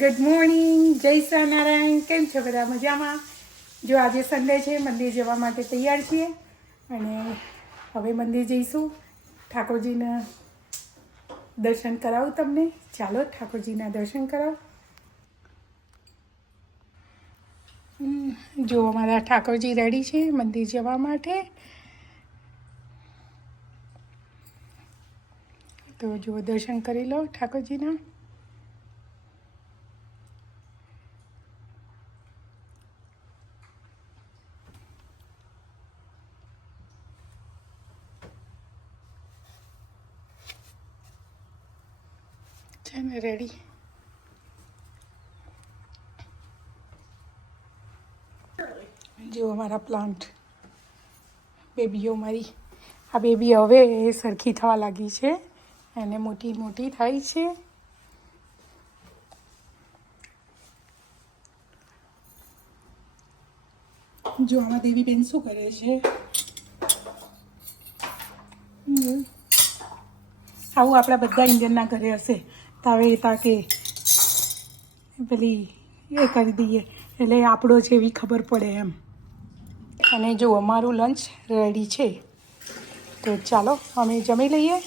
Good morning, જય સ્વામિનારાયણ. કેમ છો બધા? મજામાં? જો આજે સન્ડે છે, મંદિર જવા માટે તૈયાર છીએ અને હવે મંદિર જઈશું. ઠાકોરજીના દર્શન કરાવું તમને. ચાલો ઠાકોરજીના દર્શન કરાવો. જો અમારા ઠાકોરજી રેડી છે મંદિર જવા માટે. તો જો દર્શન કરી લો ઠાકોરજીના. છે ને રેડી. જો અમારા પ્લાન્ટ બેબીઓ મારી, આ બેબી હવે સરખી થવા લાગી છે અને મોટી મોટી થાય છે. જો આમાં દેવીબેન શું કરે છે? આવું આપણા બધા ઇન્ડિયનના ઘરે હશે. તાવે તાકે પેલી એ કરી દઈએ એટલે આપણો જ એવી ખબર પડે એમ. અને જો અમારું લંચ રેડી છે, તો ચાલો અમે જમી લઈએ.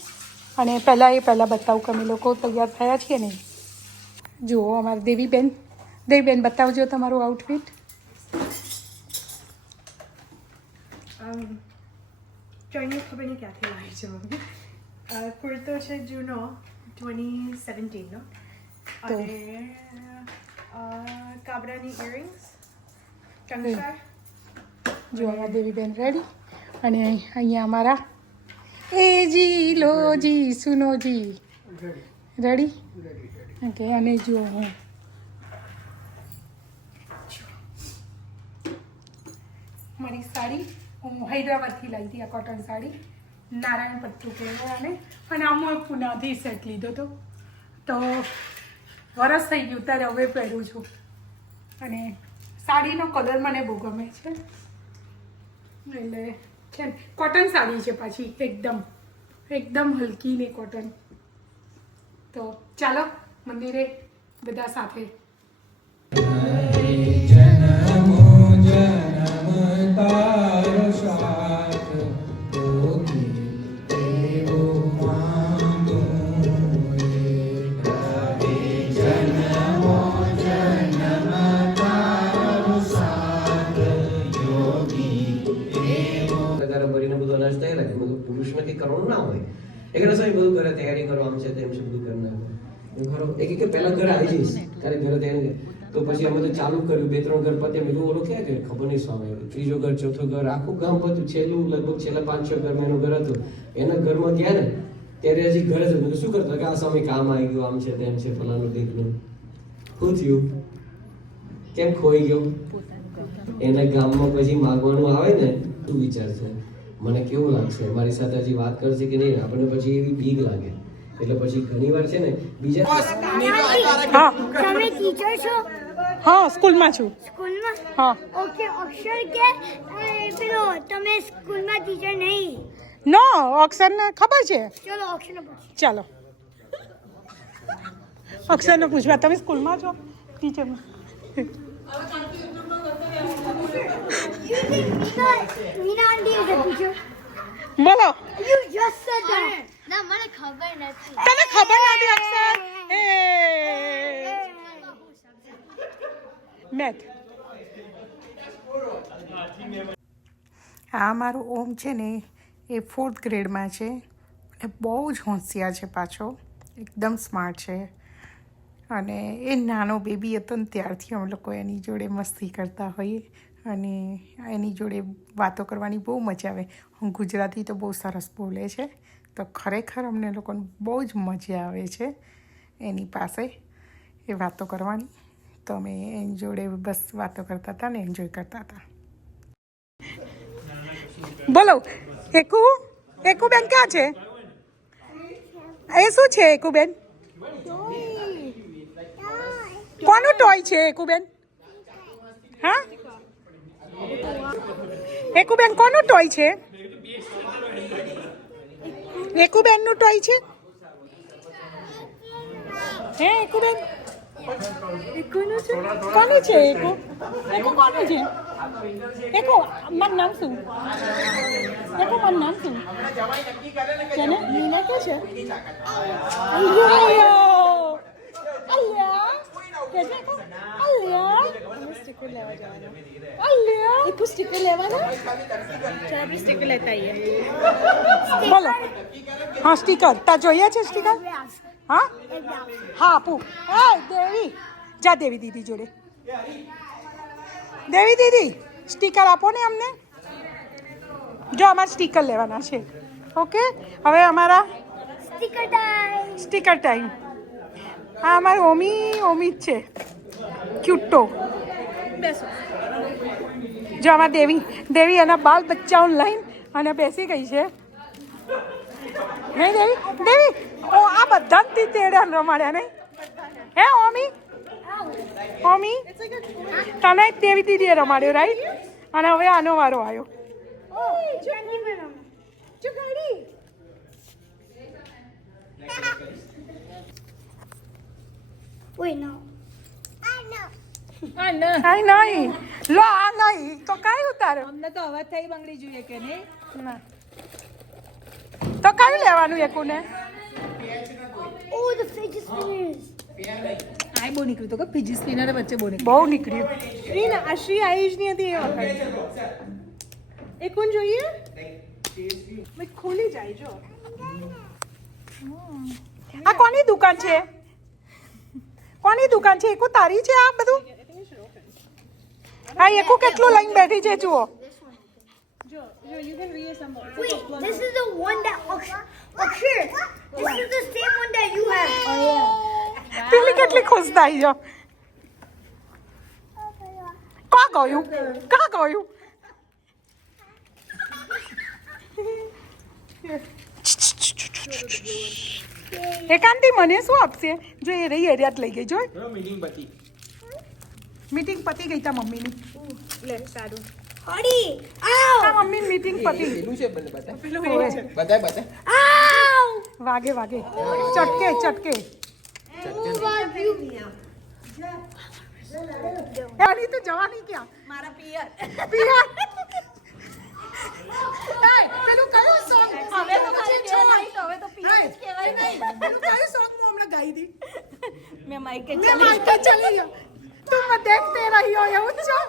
અને પહેલાં બતાવું કે અમે લોકો તૈયાર થયા છીએ ને. જુઓ અમારી દેવીબેન બતાવજો તમારું આઉટફિટ. ચોઈની ખબર નહીં ક્યાંથી લાવી છે મમ્મી. કુર્તો છે જૂનો 2017નો અને કાબરાની ઇયરિંગ્સ, કંકર. જો અમારા દેવીબેન રેડી. અને અહીંયા અમારા જી લો જી સુનો જી રેડી. ઓકે. અને જો હું મારી સાડી હું હૈદરાબાદથી લાવી હતી. આ કોટન સાડી નારાયણ પટ્ટુ કહેવાય અને આમાં પુનાથી સેટ લીધો હતો. તો વરસ થઈ ગયું ત્યારે હવે પહેરું છું. અને સાડીનો કલર મને બહુ ગમે છે. એટલે છે ને કોટન સાડી છે પાછી, એકદમ હલકી ને કોટન. તો ચાલો મંદિરે બધા સાથે. કરવાનું ના હોય. એક રસોઈ બધું કરે, તૈયારી કરો, આમ છે તેમ છે, બધું કરી નાખો. એક પહેલા ઘરે આવી જઈશ ત્યારે ઘરે તૈયારી. તો પછી અમે તો ચાલુ કર્યું, 2-3 ઘર પતે. મેં ઓલો ક્યાં ગયો ખબર નહીં સ્વામી. ત્રીજો ઘર, ચોથો ઘર, આખું ગામ પતું. લગભગ છેલ્લા 5-6 ઘરમાં એનું ઘર હતું. એના ઘરમાં ગયા ને ત્યારે હજી ઘરે જ બધું શું કરતો કે આ સ્વામી કામ આવી ગયું, આમ છે તેમ છે, ફલાનું દીકરું. શું થયું? કેમ ખોઈ ગયો? એના ગામમાં પછી માગવાનું આવે ને, તું વિચાર છે મને કેવું લાગશે, મારી સાથે હજી વાત કરશે કે નહીં. આપણે પછી એવી બીક લાગે. એટલે પછી ઘણી વાર છે ને બીજા. તમે ટીચર છો? હા, સ્કૂલમાં છું. સ્કૂલમાં? હા. ઓકે. અક્ષર કે પેલો તમે સ્કૂલમાં ટીચર નહીં? નો, અક્ષરને ખબર છે. ચલો અક્ષરને પૂછો. ચાલો અક્ષરને પૂછવા. તમે સ્કૂલમાં છો? ટીચરમાં? મીના આંટી is a teacher. બોલો. You just said that. ના મને ખબર નથી. તને ખબર નથી અક્ષર? મેથ. આ મારું ઓમ છે ને એ 4th ગ્રેડમાં છે અને બહુ જ હોશિયાર છે પાછો. એકદમ સ્માર્ટ છે. અને એ નાનો બેબી હતો ને ત્યારથી અમે લોકો એની જોડે મસ્તી કરતા હોઈએ અને એની જોડે વાતો કરવાની બહુ મજા આવે. ગુજરાતી તો બહુ સરસ બોલે છે. તો ખરેખર અમને લોકોને બહુ જ મજા આવે છે એની પાસે એ વાતો કરવાની. તો અમે એની જોડે બસ વાતો કરતા હતા ને એન્જોય કરતા હતા. બોલો એકુબેન ક્યાં છે? એ શું છે એકુબેન? કોનું ટોય છે એકુબેન? હા એકુબેન કોનું ટોય છે? એકુબેનનું ટોય છે? હે એકુબેન? એકોનું છે કોની છે એકુ એકુ કોની છે એકુ મારું નામ શું એકુ મારું નામ શું છે ને નીના કે છે અલ્યા કે છે એકુ અલ્યા સ્ટીકર લેવા જવાના અલ્યા એકુ સ્ટીકર લેવાના ચાલ આપણે સ્ટીકર લેતા આવીએ બોલો હા સ્ટીકર તા જોઈએ છે સ્ટીકર હા હા આપું એ દેવી જા દેવી દીદી જોડે દેવી દીદી સ્ટીકર આપો ને અમને જો અમારે સ્ટીકર લેવાના છે ઓકે હવે અમારા સ્ટીકર ટાઈમ સ્ટીકર ટાઈમ હા અમારી ઓમી જ છે ક્યુટો બેસો જો અમારી દેવી એના બાલ બચ્ચાઓને લઈને અને બેસી ગઈ છે નહીં દેવી ઓ આ બધા જ તેડે રમાડ્યા નહીં હે ઓમી તને જ દેવી દીદીએ રમાડ્યો રાઈટ અને હવે આનો વારો આવ્યો Wait, no. આ ના કાંઈ નહીં લો આ નહીં તો કાંઈ ઉતાર્યો અમને તો અવાજ થઈ બંગડી જોઈએ કે નહીં ના તો કયું લેવાનું એકુને Oh, the fidget spinners. આ બહુ નીકળ્યું તો કે ફિજી સ્પિનર વચ્ચે બહુ નીકળ્યું બહુ નીકળ્યું શ્રી ના આ શ્રી આવી જ નહીં હતી એ વખત એ કોણ જોઈએ મેં ખોલી જાય જો આ કોની દુકાન છે કોની દુકાન છે એકુ તારી છે આ બધું હા એકુ કેટલું લઈને બેઠી છે જુઓ જો you can reassemble. Wait, this is the one that Akshir. This is the same one that you have. Oh yeah. પેલી કેટલી ખુશ થઈ જો કા ગયું એકાંતી મને શું આપશે જો એ રહી એરિયા જ લઈ ગઈ જો મીટિંગ પતી ગઈ તા મમ્મીની લે સારું Hurry! Ow! તા મમ્મી મીટિંગ પતી પેલું એ છે Ow! વાગે ચટકે એની તો જવાની ક્યાં મારા પિયર પિયા પેલું કયું સોંગ હવે તો પછી છોડ હવે તો પિયર જ કહેવાય નહીં પેલું કયું સોંગ હું હમણાં ગાઈ દી મેં માઈકે मैं मायके चली गई तुम देखते रही हो એવું જ છો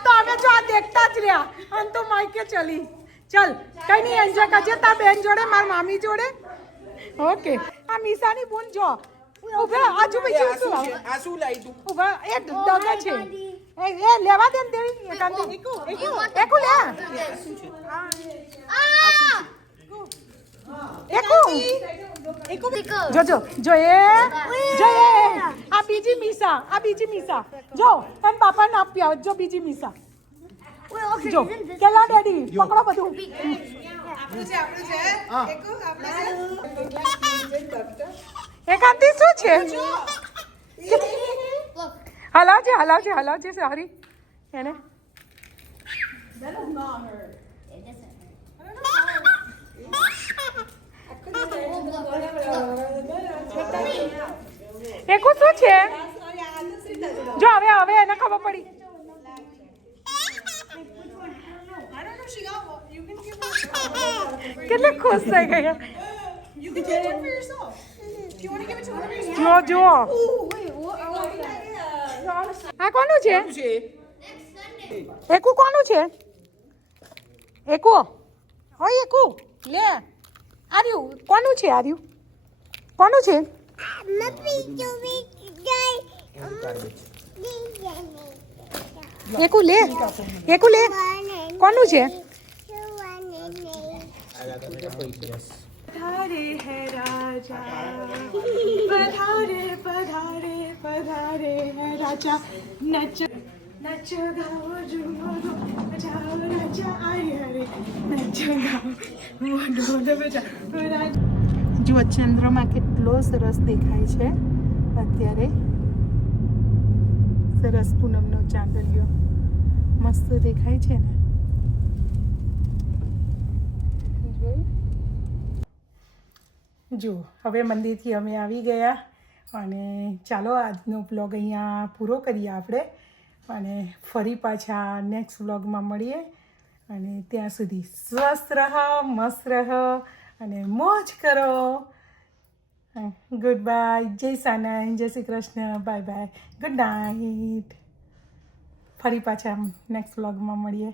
તો અમે જો આ દેખતા જ રહ્યા અને તું માયકે ચલી ચલ કઈ નહીં એન્જોય કરજે તાર બેન જોડે માર મામી જોડે ઓકે આ મીસાની બૂન જો ઉભા આજુ બીજું શું આ શું લાવી તું ઉભા એ ડગા છે એ લેવા દે ને દેવી એકાંતી એકુ લે એકુ જો એ આ બીજી મીસા જો એમ બાપા ને આપી આવ જો બીજી મીસા Wait, Akshir, જો isn't this કેલા ડેડી પકડો બધું એકાંતી શું છે હલાવજે સારી એને એકુ શું છે જો હવે એને ખબર પડી કેટલી ખુશ થઈ ગઈ જો આ કોનું છે એકુ કોનું છે એકુ ઓય એકુ લે આર્યું કોનું છે કોનું છે એકુ લે કોનું છે पधारे है राजा पधारे पधारे पधारे है राजा नच नच गाओ झूमो बजाओ राजा आए हरे नच गाओ ढोल बजाओ राजा જુઓ ચંદ્રમાં કેટલો સરસ દેખાય છે અત્યારે સરસ પૂનમનો ચાંદલિયો મસ્ત દેખાય છે ને જુઓ હવે મંદિરથી અમે આવી ગયા અને ચાલો આજનો બ્લોગ અહીંયા પૂરો કરીએ આપણે, અને ફરી પાછા નેક્સ્ટ વ્લોગમાં મળીએ. અને ત્યાં સુધી સ્વસ્થ રહો, મસ્ત રહો અને મોજ કરો. ગુડ બાય, જય સાનાય, જય Shri Krishna, bye bye, good night. ફરી પાછા નેક્સ્ટ વ્લોગમાં મળીએ.